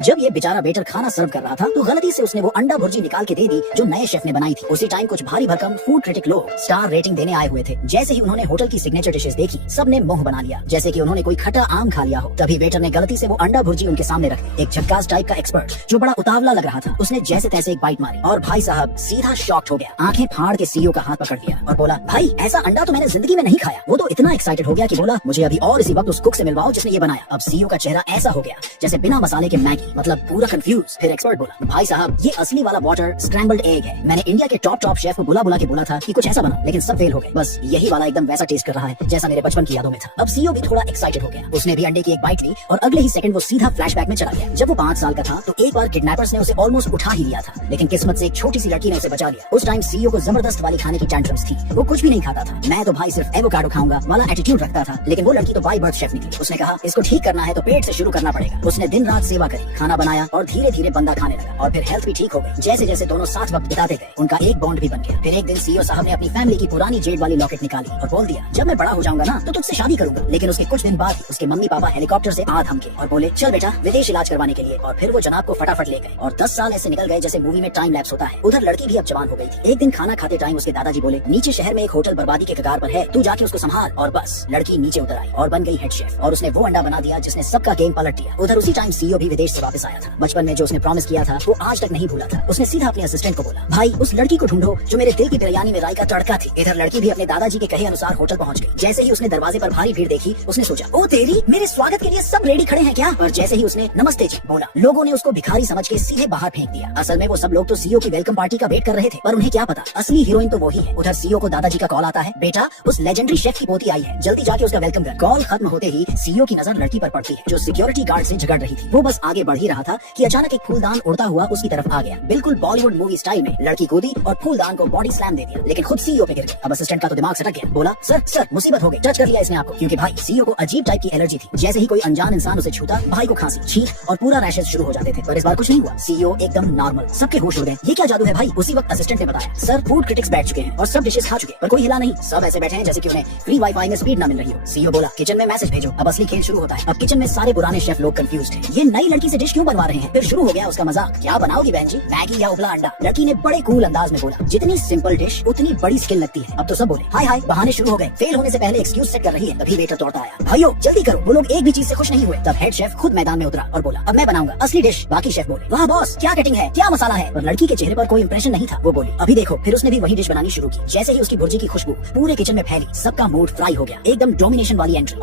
जब ये बेचारा वेटर खाना सर्व कर रहा था तो गलती से उसने वो अंडा भुर्जी निकाल के दे दी जो नए शेफ ने बनाई थी। उसी टाइम कुछ भारी भरकम फूड क्रिटिक लोग स्टार रेटिंग देने आए हुए थे। जैसे ही उन्होंने होटल की सिग्नेचर डिशेस देखी, सबने मुंह बना लिया जैसे कि उन्होंने कोई खट्टा आम खा लिया हो। तभी वेटर ने गलती से वो अंडा भुर्जी उनके सामने रख दी। एक झक्कास टाइप का एक्सपर्ट जो बड़ा उतावला लग रहा था, उसने जैसे तैसे एक बाइट मारी और भाई साहब सीधा शॉक्ड हो गया। आंखें फाड़ के सीईओ का हाथ पकड़ लिया और बोला, भाई ऐसा अंडा तो मैंने जिंदगी में नहीं खाया। वो तो इतना एक्साइटेड हो गया कि बोला, मुझे अभी और इसी वक्त उस कुक से मिलवाओ जिसने ये बनाया। अब सीईओ का चेहरा ऐसा हो गया जैसे बिना मसाले के मैगी, मतलब पूरा कंफ्यूज। फिर एक्सपर्ट बोला, भाई साहब ये असली वाला वाटर स्क्रैम्बल्ड एग है। मैंने इंडिया के टॉप शेफ को बुला के बोला था कि कुछ ऐसा बना, लेकिन सब फेल हो गए। बस यही वाला एकदम वैसा टेस्ट कर रहा है जैसा मेरे बचपन की यादों में था। अब सीईओ भी थोड़ा एक्साइटेड हो गया। उसने भी अंडे की एक बाइट ली और अगले ही सेकंड वो सीधा फ्लैशबैक में चला गया। जब वो 5 साल का था तो एक बार किडनैपर्स ने उसे ऑलमोस्ट उठा ही लिया था, लेकिन किस्मत से एक छोटी सी लड़की ने उसे बचा लिया। उस टाइम सीईओ को जबरदस्त वाली खाने की टेंट्रम्स थी। वो कुछ भी नहीं खाता था। मैं तो भाई सिर्फ एवोकाडो खाऊंगा वाला एटीट्यूड रखता था, लेकिन वो लड़की तो बाय बर्थ शेफ निकली। उसने कहा, इसको ठीक करना है तो पेट से शुरू करना पड़ेगा। उसने दिन रात सेवा करी, खाना बनाया और धीरे धीरे बंदा खाने लगा और फिर हेल्थ भी ठीक हो गई। जैसे जैसे दोनों साथ वक्त बिताते गए, उनका एक बॉन्ड भी बन गया। फिर एक दिन सीईओ साहब ने अपनी फैमिली की पुरानी जेड वाली लॉकेट निकाली और बोल दिया, जब मैं बड़ा हो जाऊंगा ना तो तुझसे शादी करूंगा। लेकिन उसके कुछ दिन बाद ही उसके मम्मी पापा हेलीकॉप्टर से आ धमके और बोले, चल बेटा विदेश इलाज करवाने के लिए। और फिर वो जनाब को फटाफट ले गए और 10 साल ऐसे निकल गए जैसे मूवी में टाइम लैप्स होता है। उधर लड़की भी अब जवान हो गई थी। एक दिन खाना खाते टाइम उसके दादाजी बोले, नीचे शहर में एक होटल बर्बादी के कगार पर है, तू जाके उसको संभाल। और बस लड़की नीचे उतर आई और बन गई हेड शेफ और उसने वो अंडा बना दिया जिसने सबका गेम पलट दिया। उधर उसी टाइम सीईओ भी विदेश से वापस आया था। बचपन में जो उसने प्रॉमिस किया था वो आज तक नहीं भूला था। उसने सीधा अपने असिस्टेंट को बोला, भाई उस लड़की को ढूंढो जो मेरे दिल की बिरयानी में राई का तड़का थी। इधर लड़की भी अपने दादाजी के कहे अनुसार होटल पहुंच गई। जैसे ही उसने दरवाजे पर भारी भीड़ देखी, उसने सोचा, ओ तेरी, मेरे स्वागत के लिए सब रेडी खड़े हैं क्या? और जैसे ही उसने नमस्ते जी बोला, लोगों ने उसको भिखारी समझ के सीधे बाहर फेंक दिया। असल में वो सब लोग तो सीईओ की वेलकम पार्टी का वेट कर रहे थे, पर उन्हें क्या पता असली हीरोइन तो वही है। उधर सीईओ को दादाजी का कॉल आता है, बेटा उस लेजेंडरी शेफ की पोती आई है, जल्दी जाके उसका वेलकम कर। कॉल खत्म होते ही सीईओ की नजर लड़की पर पड़ती है जो सिक्योरिटी गार्ड से झगड़ रही थी। वो बस आगे बढ़ ही रहा था कि अचानक एक फूलदान उड़ता हुआ उसकी तरफ आ गया। बिल्कुल बॉलीवुड मूवी स्टाइल में लड़की कूदी और फूलदान को बॉडी स्लैम दे दिया, लेकिन खुद सीईओ पे गिर गई। अब असिस्टेंट का तो दिमाग सटक गया। बोला, सर मुसीबत हो गई, टच कर लिया इसने आपको। क्योंकि भाई सीईओ को अजीब टाइप की एलर्जी थी। जैसे ही कोई अनजान इंसान उसे छूता, भाई को खांसी, छींक और पूरा रैशेस शुरू हो जाते थे। पर इस बार कुछ नहीं हुआ। सीईओ एकदम नॉर्मल। सबके होश उड़ गए। ये क्या जादू है भाई? उसी वक्त असिस्टेंट ने बताया, सर फूड क्रिटिक्स बैठ चुके हैं और सब डिशेस खा चुके, पर कोई हिला नहीं। सब ऐसे बैठे हैं जैसे कि उन्हें फ्री वाईफाई में स्पीड ना मिल रही हो। सीईओ बोला, किचन में मैसेज भेजो। अब असली खेल शुरू होता है। अब किचन में सारे पुराने शेफ लोग कंफ्यूज्ड हैं। ये नई लड़की से डिश क्यों बनवा रहे हैं? फिर शुरू हो गया उसका मजाक, क्या बनाओगी बहन जी, मैगी या उबला अंडा? लड़की ने बड़े कूल अंदाज में बोला, जितनी सिंपल डिश उतनी बड़ी स्किल लगती है। अब तो सब बोले, हाय बहाने शुरू हो गए। फेल होने से पहले एक्सक्यूज सेट कर रही है। तभी वेटर दौड़ता आया, भाइयों जल्दी करो, वो लोग एक भी चीज से खुश नहीं हुए। तब हेड शेफ खुद मैदान में उतरा और बोला, अब मैं बनाऊंगा असली डिश। बाकी शेफ बोले, वाह बॉस क्या कटिंग है, क्या मसाला है। पर लड़की के चेहरे पर कोई इंप्रेशन नहीं था। वो बोली, अभी देखो। फिर उसने भी वही डिश बनानी शुरू की। जैसे ही उसकी भुर्जी की खुशबू पूरे किचन में फैली, सबका मूड फ्राई हो गया। एकदम डोमिनेशन वाली एंट्री।